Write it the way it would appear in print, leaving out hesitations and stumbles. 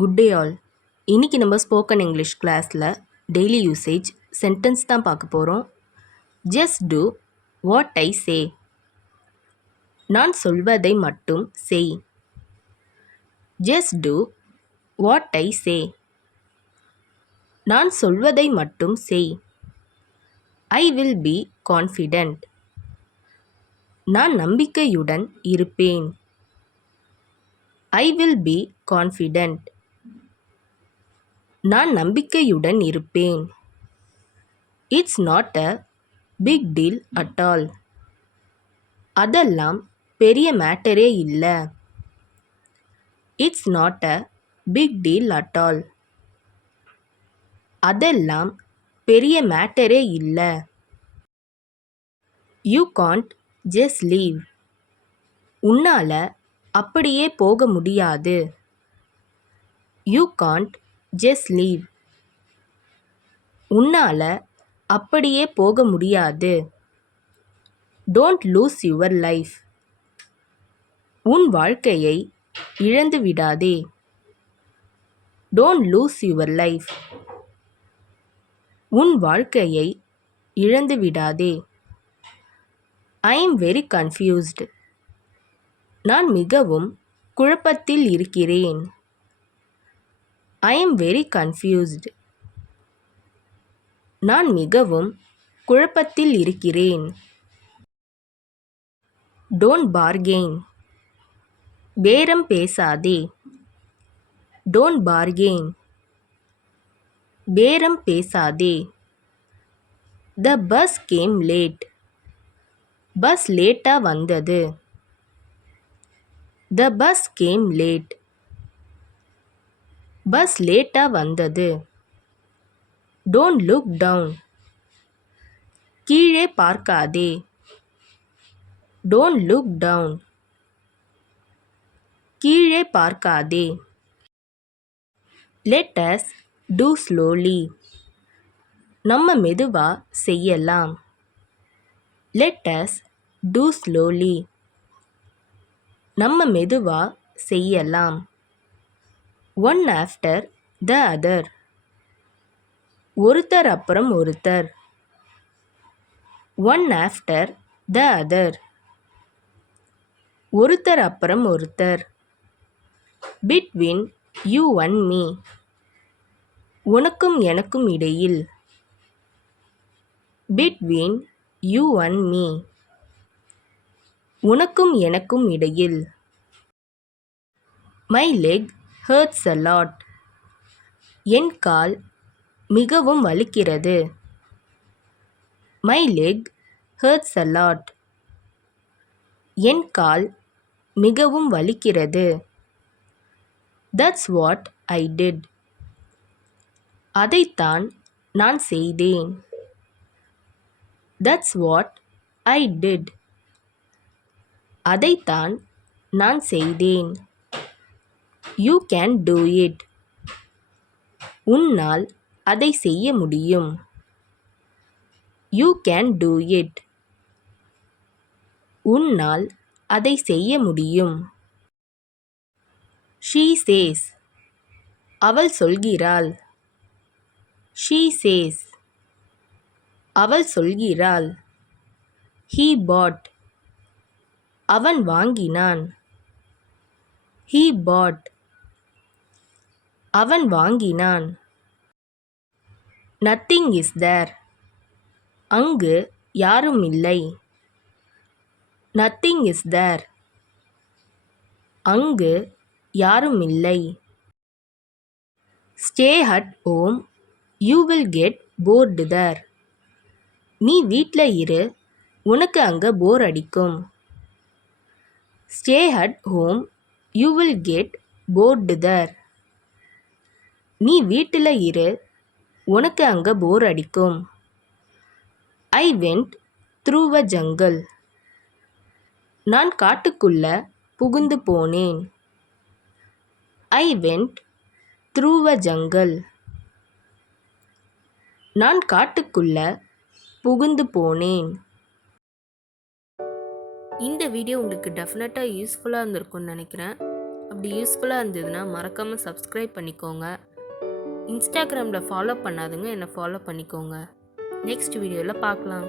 Good day all. இன்றைக்கி நம்ம spoken English கிளாஸில் டெய்லி யூசேஜ் சென்டென்ஸ் தான் பார்க்க போகிறோம். Just do what I say. நான் சொல்வதை மட்டும் செய். Just do what I say. நான் சொல்வதை மட்டும் செய். I will be confident. நான் நம்பிக்கையுடன் இருப்பேன். I will be confident. நான் நம்பிக்கையுடன் இருப்பேன். It's not a big deal at all. அதெல்லாம் பெரிய மேட்டரே இல்லை. It's not a big deal at all. அதெல்லாம் பெரிய மேட்டரே இல்லை. You can't just leave. உன்னால் அப்படியே போக முடியாது. You can't just leave. உன்னால் அப்படியே போக முடியாது. Don't lose your life. உன் வாழ்க்கையை இழந்து விடாதே. Don't lose your life. உன் வாழ்க்கையை இழந்து விடாதே. I am very confused. நான் மிகவும் குழப்பத்தில் இருக்கிறேன். I am very confused. நான் மிகவும் குழப்பத்தில் இருக்கிறேன். Don't bargain. பேரம் பேசாதே. Don't bargain. பேரம் பேசாதே. The bus came late. Bus லேட்டாக வந்தது. The bus came late. Bus லேட்டாக வந்தது. Don't look down. கீழே பார்க்காதே. Don't look down. கீழே பார்க்காதே. Let us do slowly. நம்ம மெதுவா செய்யலாம். Let us do slowly. நம்ம மெதுவா செய்யலாம். One after the other. ஒருத்தர் அப்புறம் ஒருத்தர். One after the other. ஒருத்தர் அப்புறம் ஒருத்தர். Between you and me. உனக்கும் எனக்கும் இடையில். Between you and me. உனக்கும் எனக்கும் இடையில். My leg hurts a lot. என் கால் மிகவும் வலிக்கிறது. My leg hurts a lot. என் கால் மிகவும் வலிக்கிறது. That's what I did. அதைத்தான் நான் செய்தேன். That's what I did. அதைத்தான் நான் செய்தேன். You can do it. உன்னால் அதை செய்ய முடியும். You can do it. உன்னால் அதை செய்ய முடியும். She says. அவள் சொல்கிறாள். She says. அவள் சொல்கிறாள். He bought. அவன் வாங்கினான். He bought. அவன் வாங்கினான். Nothing is there. அங்கு யாரும் இல்லை. Nothing is there. அங்கு யாரும் இல்லை. Stay at home. You will get bored there. நீ வீட்டில் இரு. உனக்கு அங்கே போர் அடிக்கும். Stay at home. You will get bored there. நீ வீட்டில் இரு. உனக்கு அங்கே போர் அடிக்கும். I went through a jungle. நான் காட்டுக்குள்ள புகுந்து போனேன். I went through a jungle. நான் காட்டுக்குள்ள புகுந்து போனேன். இந்த வீடியோ உங்களுக்கு டெஃபினட்டாக யூஸ்ஃபுல்லாக இருந்திருக்கும்னு நினைக்கிறேன். அப்படி யூஸ்ஃபுல்லாக இருந்ததுன்னா மறக்காமல் சப்ஸ்கிரைப் பண்ணிக்கோங்க. இன்ஸ்டாகிராமில் ஃபாலோ பண்ணாதவங்க என்னை ஃபாலோ பண்ணிக்கோங்க. நெக்ஸ்ட் வீடியோவில் பார்க்கலாம்.